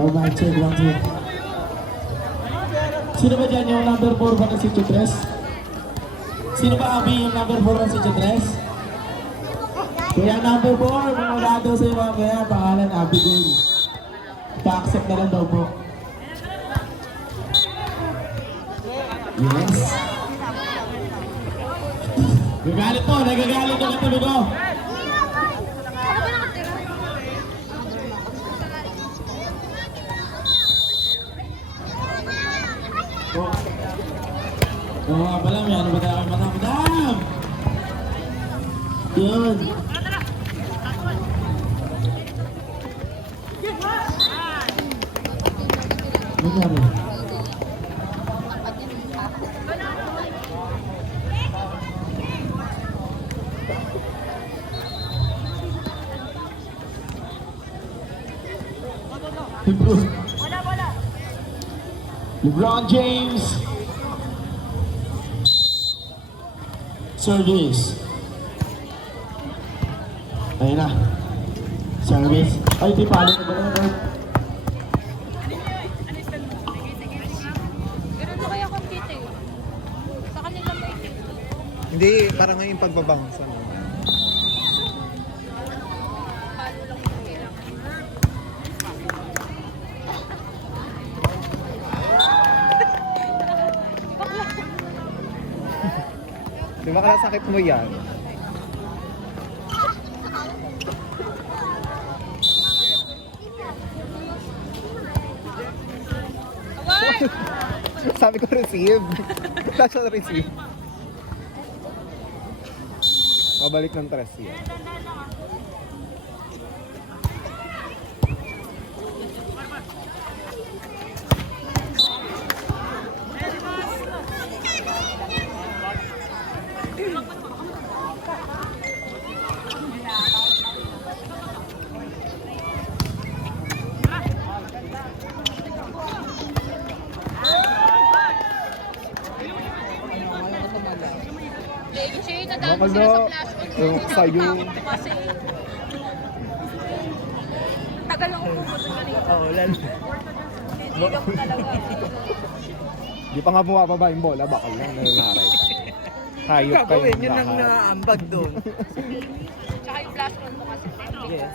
Low mic check, 1, 2. Sino ba dyan yung number 4 ba na si Chutres? Sino ba Abi yung number 4 na si Chutres? Kaya number 4, mamula daw sa'yo mamaya, pangalan Abigail. Pa-accept na lang daw po. Yes. Gagalit po, nagagalit na katulog ko. Oo nga pala, may ano ba tayo kay Madam? Yun. Nangyari. LeBron James. Service. Ayun na. Service. Ay, di pala na ba na? Ganun mo kaya kung dito eh. Sa kanila may Hindi, parang ngayon pagbabang sa mga. palo lang yung kailangan. Di ba sakit mo yan? Away! Sabi ko receive. Flash on receive. Pabalik ng tres yan. Lagi siya yung nadami Bakal sila na. sa flash on. Ewan ko sa'yo. Kasi tagal lang pumunta kanina. Oo, lalo. Niligaw ko talaga. Di pa nga bumababa yung bola, bakal lang nananaray ka. Hayop kayo. Gagawin, yun ang naambag doon. Tsaka yung flash on mo kasi. Yes.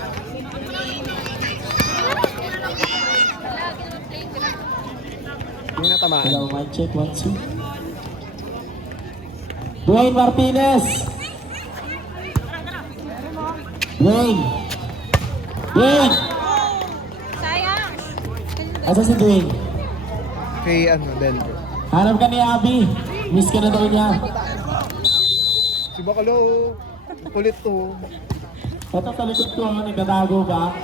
Lagi naman playing grab. Hindi natamaan. Hello, mic check, 1, 2. Dwayne Martinez. Dwayne. Dwayne. Sayang! Asa si Dwayne? Kay ano, Denver. Hanap ka ni Abby. Miss ka na daw niya. Si Bakalo, kulit to. Ito sa likod ko, nagtatago ba?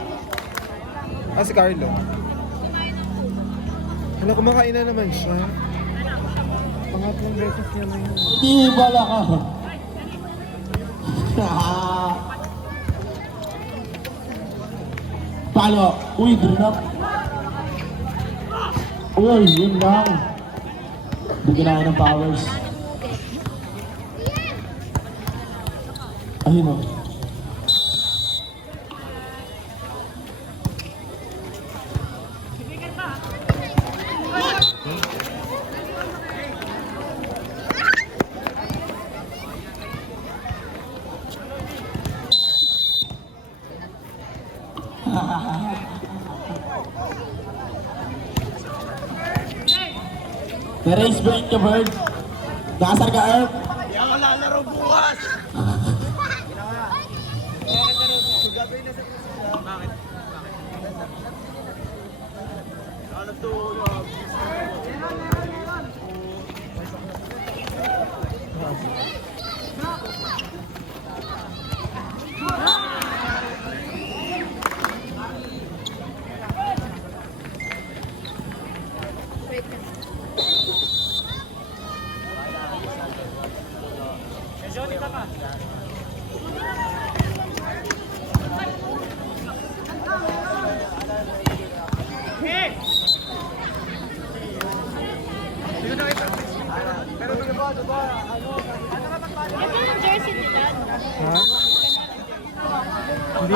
Ah, si Carlo. Ano, kumakain na naman siya. Pangatlong beses niya na yun. Hindi bala ka. Palo. Uy, drop. Uy, yun lang. Bigyan ako ng powers. Ayun o. Na-raise brain ka, Bird. Nakasar ka, Earth. Hindi ako lalaro bukas! Bakit? Ako nagtulog. Ito yung jersey nila. Ha?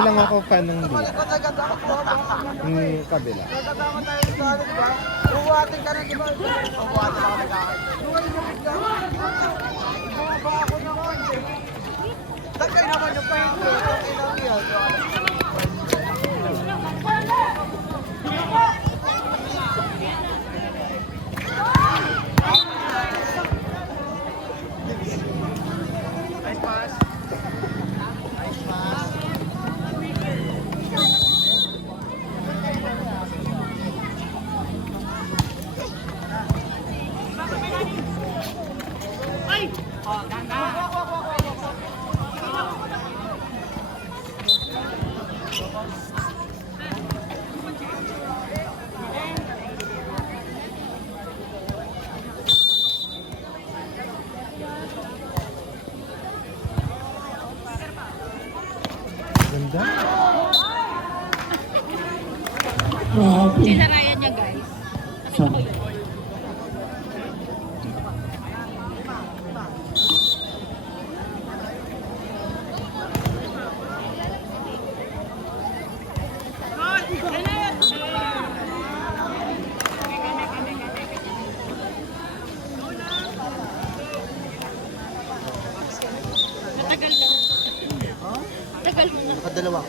lang ako fan ng dito. Yung kabila. Kasama tayo sa ano, di ba? Buwatin ka rin, di ba? Buwatin ako nag-aakit. Bumaba ako naman. Tagay naman yung pahinto. Tagay naman yun. Nice pass. Nice pass. Ganda. Grabe. Sinarayan niya, guys. Nakita ko yun. Matagal ka. Tagal mo na. Nakadalawa.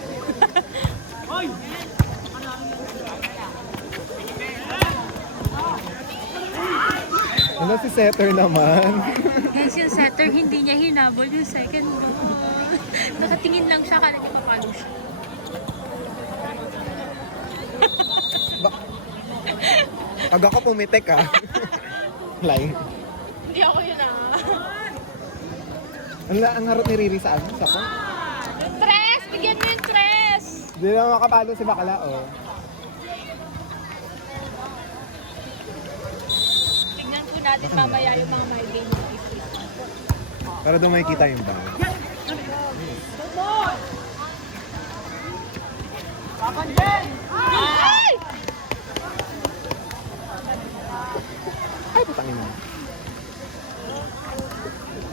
Ano si setter naman? Guys, yung setter, hindi niya hinabol yung second ball. Nakatingin lang siya, kala niya papalo siya. Pag ako pumitek ah. Line. Hindi ako yun Ang harot ni Riri sa ano? Sa po? Yung tres! Bigyan mo yung tres! Hindi na makapalo si Bakla oh. Tingnan po natin mamaya yung mga my game. Para doon makikita yung bang. Ay! Ay, putangin mo.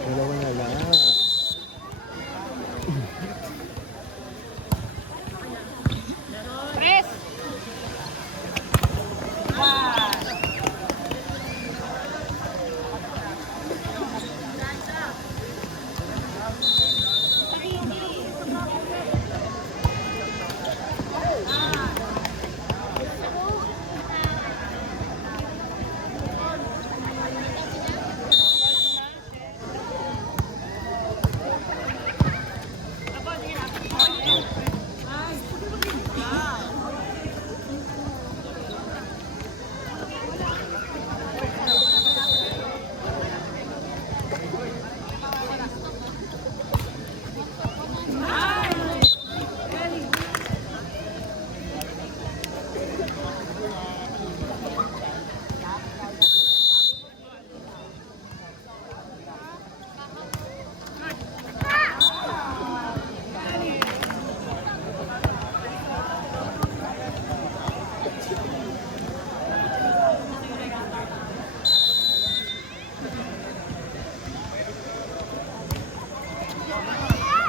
Dalawa na lang. Tres!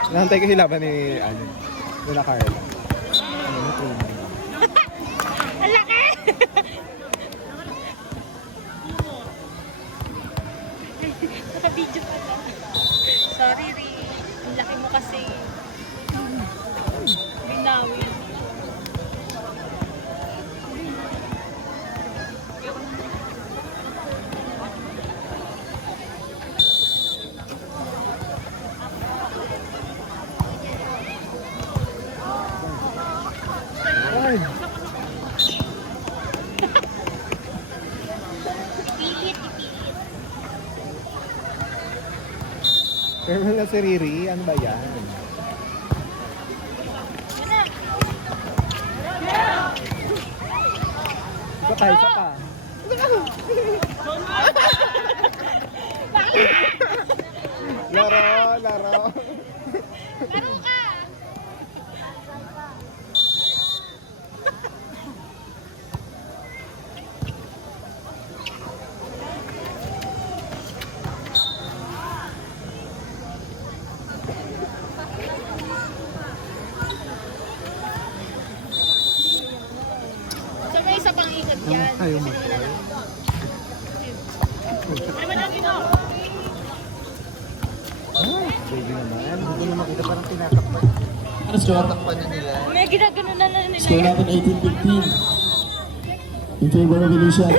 Nahantay ko hilaban ni ano, nila Carla. Ano na training. Ang laki! Naka-video pa na. Sorry, Ri. Ang laki mo kasi. Binawi. Ay, Ipilit, ipilit. pero na si Riri, ano ba yan? Isa pa, isa pa. Laro, laro. Laro ka! yan. Ayaw mo. Baby naman. Hindi ko makita parang tinatakpan. Ano score? May ginagano na nila. Score natin 18-15. In favor of Elysian.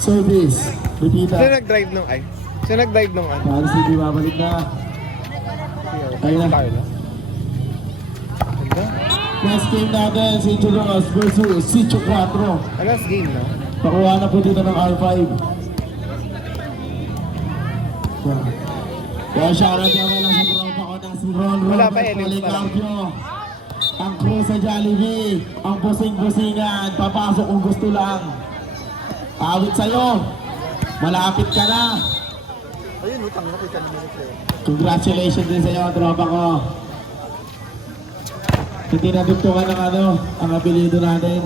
Service. Repeat. Sino nag-drive nung ay? Sino nag-drive nung ano? Paano City babalik na? Ayun na. Carla. Ganda. Last game natin, Sitio Ramos versus Sitio 4. Last game, no? Pakuha na po dito ng R5. Kaya shoutout naman lang sa tropa ko na si Ron Wala pa, Robert Elias pa lang. Policarpio. Ang crew sa Jollibee, ang busing-busingan, papasok kung gusto lang. Awit sa'yo, malapit ka na. Ayun, utang na kita naman ito. Congratulations din sa'yo, tropa ko. Hindi nadugtungan ng ano, ang apelido natin.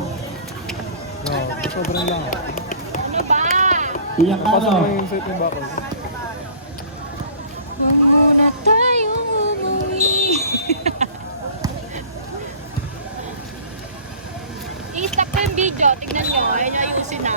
No, sobrang lang. Ano ba? Iyak ka, Pasok no? lang yung set yung bakal. Huwag muna tayong umuwi. I-stop ko yung video. Tignan nyo. Ayun yung ayusin na.